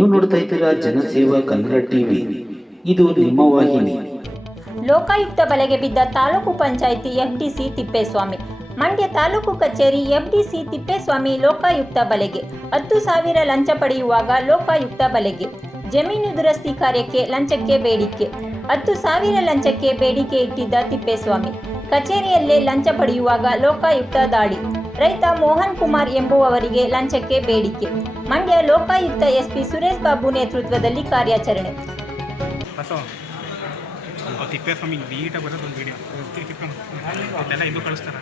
ನೀವು ನೋಡ್ತಾ ಇದ್ದೀರಾ ಜನಸೇವಾ ಕನ್ನಡ ಟಿವಿ, ಇದು ನಿಮ್ಮ ವಾಹಿನಿ. ಲೋಕಾಯುಕ್ತ ಬಲೆಗೆ ಬಿದ್ದ ತಾಲೂಕು ಪಂಚಾಯಿತಿ ಎಫ್ಡಿಸಿ ತಿಪ್ಪೇಸ್ವಾಮಿ. ಮಂಡ್ಯ ತಾಲೂಕು ಕಚೇರಿ ಎಫ್ಡಿಸಿ ತಿಪ್ಪೇಸ್ವಾಮಿ ಲೋಕಾಯುಕ್ತ ಬಲೆಗೆ. 10,000 ಲಂಚ ಪಡೆಯುವಾಗ ಲೋಕಾಯುಕ್ತ ಬಲೆಗೆ. ಜಮೀನು ದುರಸ್ತಿ ಕಾರ್ಯಕ್ಕೆ ಲಂಚಕ್ಕೆ ಬೇಡಿಕೆ. 10,000 ಲಂಚಕ್ಕೆ ಬೇಡಿಕೆ ಇಟ್ಟಿದ್ದ ತಿಪ್ಪೇಸ್ವಾಮಿ ಕಚೇರಿಯಲ್ಲೇ ಲಂಚ ಪಡೆಯುವಾಗ ಲೋಕಾಯುಕ್ತ ದಾಳಿ. ರೈತ ಮೋಹನ್ ಕುಮಾರ್ ಎಂಬುವವರಿಗೆ ಲಂಚಕ್ಕೆ ಬೇಡಿಕೆ. ಮಂಡ್ಯ ಲೋಕಾಯುಕ್ತ ಎಸ್ಪಿ ಸುರೇಶ್ ಬಾಬು ನೇತೃತ್ವದಲ್ಲಿ ಕಾರ್ಯಾಚರಣೆ. ತಿಪ್ಪೇಸ್ವಾಮಿ ನೀಟಾಗಿ ಬರೋದು ಒಂದು ವಿಡಿಯೋ ಇದೆಲ್ಲ ಇದು ಕಳಿಸ್ತಾರೆ.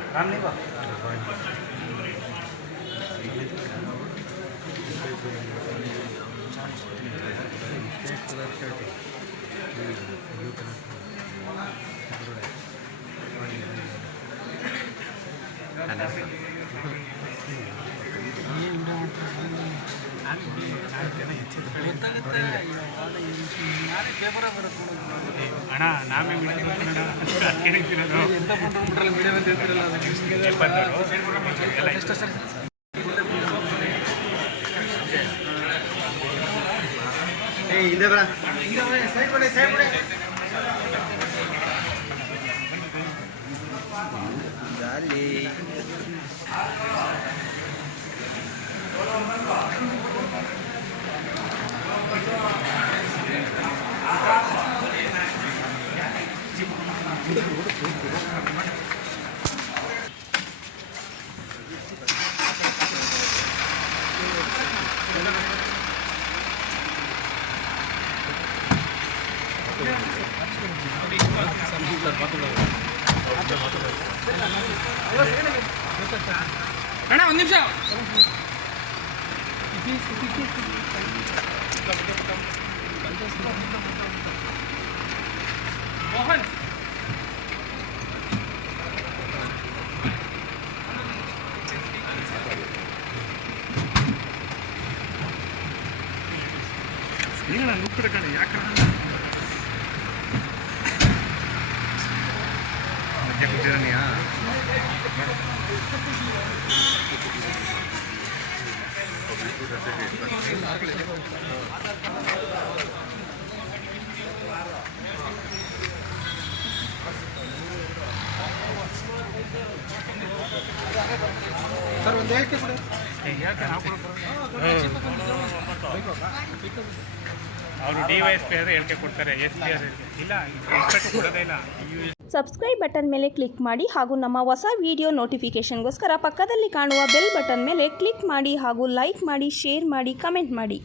ಅಣ್ಣ ನಾವೇ ಅಣ್ಣ ಒಂದು ನಿಮಿಷ ಮೋಹನ್ ನೀನು ನುಕ್ಕಡ ಕಣ ಯಾಕೆ ಕೂತಿರನಿಯಾ ಸರ್ ಒಂದು ಹೇಳಿಕೆ ಕೊಡಿ. ಅವರು ಡಿವೈಎಸ್ಪಿ ಆದರೆ ಹೇಳಿಕೆ ಕೊಡ್ತಾರೆ, ಎಸ್ಪಿ ಆದರೆ ಇಲ್ಲ ಕೊಡೋದೇ ಇಲ್ಲ. ಸಬ್ಸ್ಕ್ರೈಬ್ ಬಟನ್ ಮೇಲೆ ಕ್ಲಿಕ್ ಮಾಡಿ ಹಾಗೂ ನಮ್ಮ ಹೊಸ ವಿಡಿಯೋ ನೋಟಿಫಿಕೇಷನ್ಗೋಸ್ಕರ ಪಕ್ಕದಲ್ಲಿ ಕಾಣುವ ಬೆಲ್ ಬಟನ್ ಮೇಲೆ ಕ್ಲಿಕ್ ಮಾಡಿ ಹಾಗೂ ಲೈಕ್ ಮಾಡಿ, ಶೇರ್ ಮಾಡಿ, ಕಮೆಂಟ್ ಮಾಡಿ.